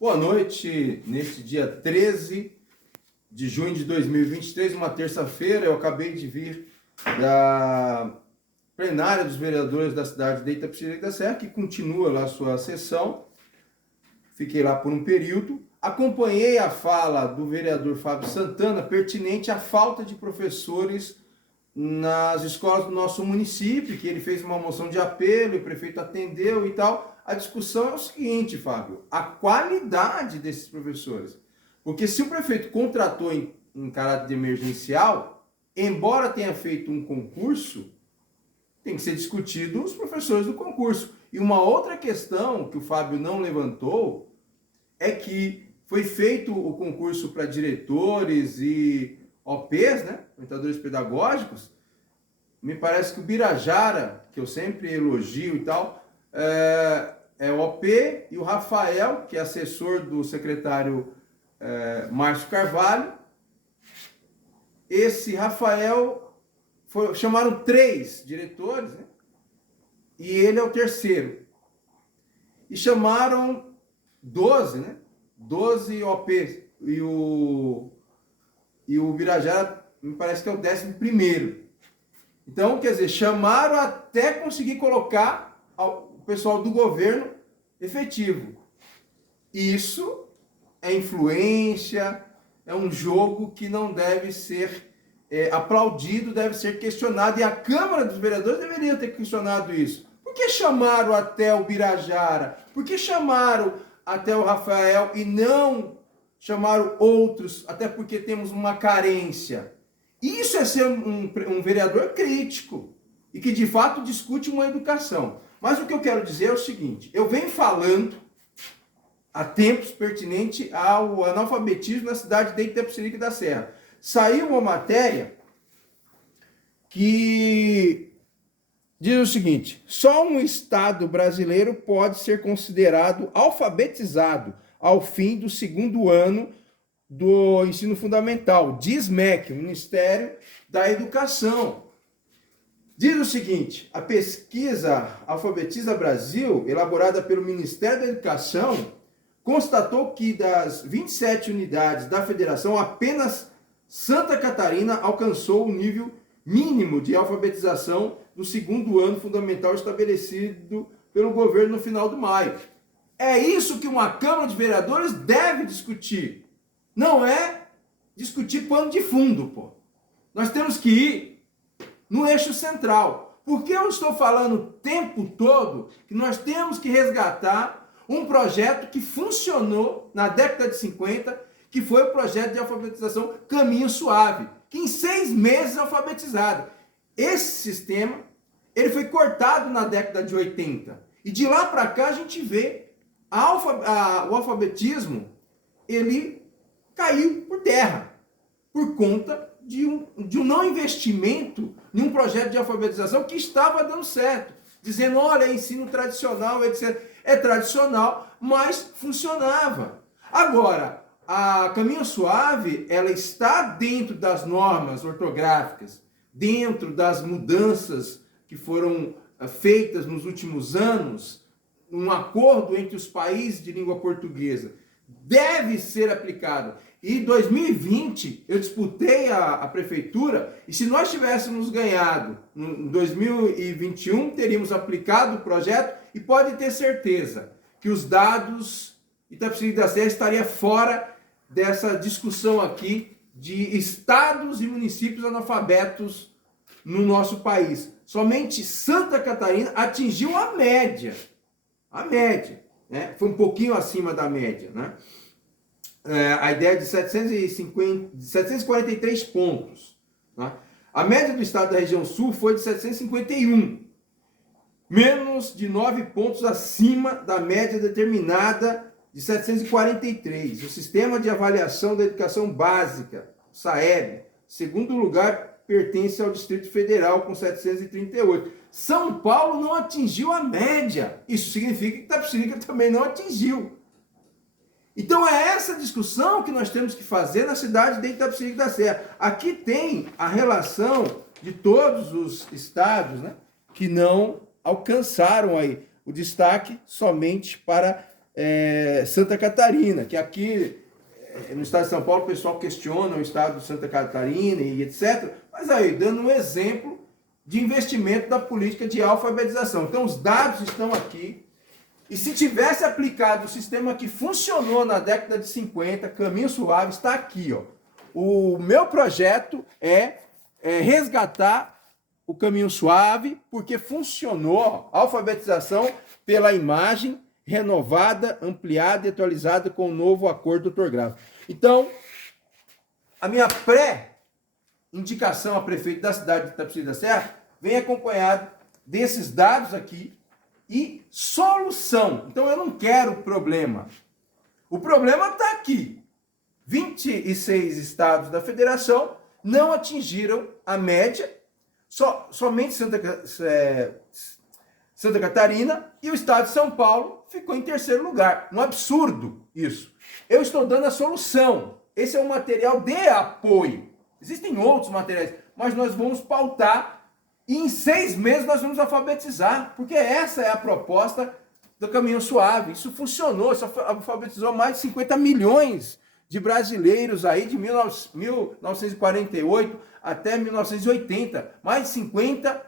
Boa noite, neste dia 13 de junho de 2023, uma terça-feira. Eu acabei de vir da plenária dos vereadores da cidade de Itapecerica da Serra, que continua lá a sua sessão. Fiquei lá por um período. Acompanhei a fala do vereador Fábio Santana pertinente à falta de professores nas escolas do nosso município, que ele fez uma moção de apelo e o prefeito atendeu e tal. A discussão é o seguinte, Fábio, a qualidade desses professores. Porque se o prefeito contratou em caráter de emergencial, embora tenha feito um concurso, tem que ser discutido os professores do concurso. E uma outra questão que o Fábio não levantou é que foi feito o concurso para diretores e OPs, né, orientadores pedagógicos. Me parece que o Birajara, que eu sempre elogio e tal, é o OP, e o Rafael, que é assessor do secretário Márcio Carvalho. Esse Rafael, chamaram 3 diretores, né? E ele é o terceiro. E chamaram 12, né? 12 OPs. E o Birajara, me parece que é o 11º. Então, quer dizer, chamaram até conseguir colocar o pessoal do governo efetivo. Isso é influência, é um jogo que não deve ser aplaudido, deve ser questionado. E a Câmara dos Vereadores deveria ter questionado isso. Por que chamaram até o Birajara? Por que chamaram até o Rafael e não chamaram outros? Até porque temos uma carência. Isso é ser um vereador crítico e que de fato discute uma educação. Mas o que eu quero dizer é o seguinte: eu venho falando há tempos pertinente ao analfabetismo na cidade de Itapecerica da Serra. Saiu uma matéria que diz o seguinte: só um estado brasileiro pode ser considerado alfabetizado ao fim do 2º ano do ensino fundamental, diz MEC, o Ministério da Educação. Diz o seguinte: a pesquisa Alfabetiza Brasil, elaborada pelo Ministério da Educação, constatou que das 27 unidades da federação, apenas Santa Catarina alcançou o nível mínimo de alfabetização do 2º ano fundamental estabelecido pelo governo no final de maio. É isso que uma Câmara de Vereadores deve discutir. Não é discutir pano de fundo, pô. Nós temos que ir no eixo central. Por que eu estou falando o tempo todo que nós temos que resgatar um projeto que funcionou na década de 50, que foi o projeto de alfabetização Caminho Suave, que em 6 meses é alfabetizado. Esse sistema, ele foi cortado na década de 80. E de lá para cá a gente vê o alfabetismo, ele caiu por terra, por conta de um não investimento em um projeto de alfabetização que estava dando certo. Dizendo, olha, é ensino tradicional, etc. É tradicional, mas funcionava. Agora, a Caminho Suave, ela está dentro das normas ortográficas, dentro das mudanças que foram feitas nos últimos anos, um acordo entre os países de língua portuguesa, deve ser aplicado. E em 2020, eu disputei a prefeitura, e se nós tivéssemos ganhado em 2021, teríamos aplicado o projeto, e pode ter certeza que os dados Itapecerica da Serra estaria fora dessa discussão aqui de estados e municípios analfabetos no nosso país. Somente Santa Catarina atingiu a média. A média, né? Foi um pouquinho acima da média, né? A ideia de 743 pontos. Né? A média do estado da região sul foi de 751, menos de 9 pontos acima da média determinada de 743. O Sistema de Avaliação da Educação Básica, SAEB, segundo lugar, pertence ao Distrito Federal, com 738. São Paulo não atingiu a média. Isso significa que Itapecerica também não atingiu. Então é essa discussão que nós temos que fazer na cidade de Itapecerica da Serra. Aqui tem a relação de todos os estados, né, que não alcançaram aí o destaque somente para Santa Catarina, que aqui no estado de São Paulo o pessoal questiona o estado de Santa Catarina e etc. Mas aí, dando um exemplo de investimento da política de alfabetização. Então, os dados estão aqui. E se tivesse aplicado o sistema que funcionou na década de 50, Caminho Suave, está aqui, ó. O meu projeto é resgatar o Caminho Suave, porque funcionou a alfabetização pela imagem renovada, ampliada e atualizada com o novo acordo ortográfico. Então, a minha pré-indicação a prefeito da cidade de Itapecerica da Serra vem acompanhado desses dados aqui e solução. Então, eu não quero problema. O problema está aqui. 26 estados da federação não atingiram a média, somente Santa Catarina e o estado de São Paulo ficou em terceiro lugar. Um absurdo isso. Eu estou dando a solução. Esse é um material de apoio. Existem outros materiais, mas nós vamos pautar e em 6 meses nós vamos alfabetizar, porque essa é a proposta do Caminho Suave. Isso funcionou, isso alfabetizou mais de 50 milhões de brasileiros aí de 1948 até 1980. Mais de 50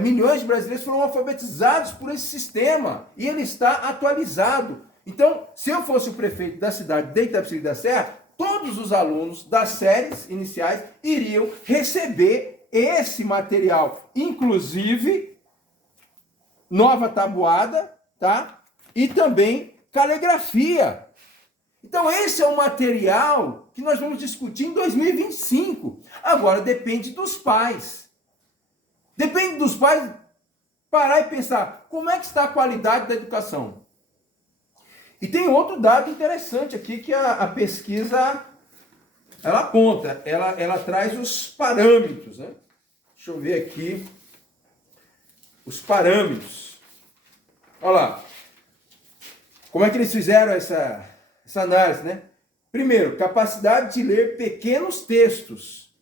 milhões de brasileiros foram alfabetizados por esse sistema e ele está atualizado. Então, se eu fosse o prefeito da cidade de Itapecerica da Serra, todos os alunos das séries iniciais iriam receber esse material, inclusive nova tabuada, tá? E também caligrafia. Então, esse é o material que nós vamos discutir em 2025. Agora, depende dos pais. Depende dos pais parar e pensar, como é que está a qualidade da educação? E tem outro dado interessante aqui que a pesquisa ela aponta, ela traz os parâmetros, né? Deixa eu ver aqui os parâmetros. Olha lá. Como é que eles fizeram essa análise, né? Primeiro, capacidade de ler pequenos textos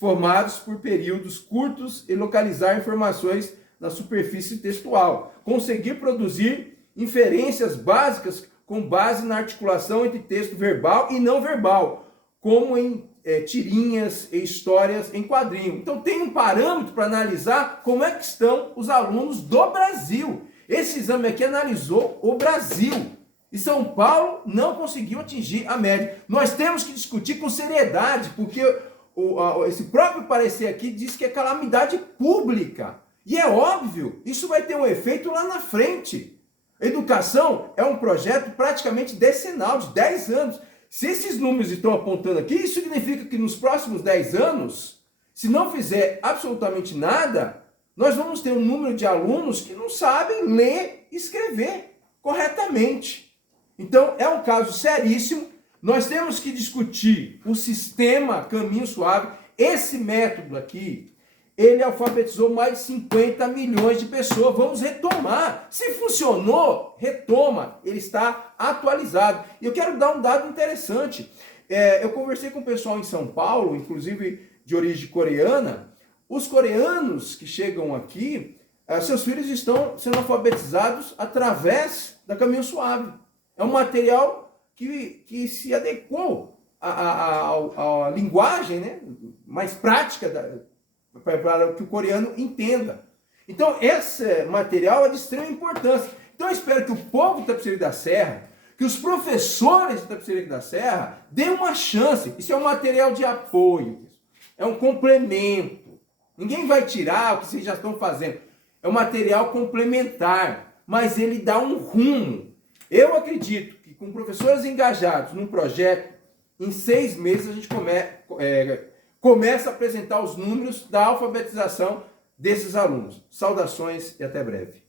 formados por períodos curtos e localizar informações na superfície textual. Conseguir produzir inferências básicas com base na articulação entre texto verbal e não verbal, como em tirinhas e histórias em quadrinho. Então tem um parâmetro para analisar como é que estão os alunos do Brasil. Esse exame aqui analisou o Brasil. E São Paulo não conseguiu atingir a média. Nós temos que discutir com seriedade, porque esse próprio parecer aqui diz que é calamidade pública. E é óbvio, isso vai ter um efeito lá na frente. Educação é um projeto praticamente decenal, de 10 anos. Se esses números estão apontando aqui, isso significa que nos próximos 10 anos, se não fizer absolutamente nada, nós vamos ter um número de alunos que não sabem ler e escrever corretamente. Então, é um caso seríssimo. Nós temos que discutir o sistema Caminho Suave. Esse método aqui, ele alfabetizou mais de 50 milhões de pessoas. Vamos retomar. Se funcionou, retoma. Ele está atualizado. E eu quero dar um dado interessante. Eu conversei com o pessoal em São Paulo, inclusive de origem coreana. Os coreanos que chegam aqui, seus filhos estão sendo alfabetizados através da Caminho Suave. É um material que se adequou à linguagem, né, mais prática para que o coreano entenda. Então, esse material é de extrema importância. Então, eu espero que o povo de Itapecerica da Serra, que os professores de Itapecerica da Serra, dêem uma chance. Isso é um material de apoio, é um complemento. Ninguém vai tirar o que vocês já estão fazendo. É um material complementar, mas ele dá um rumo. Eu acredito que com professores engajados num projeto, em 6 meses a gente começa a apresentar os números da alfabetização desses alunos. Saudações e até breve.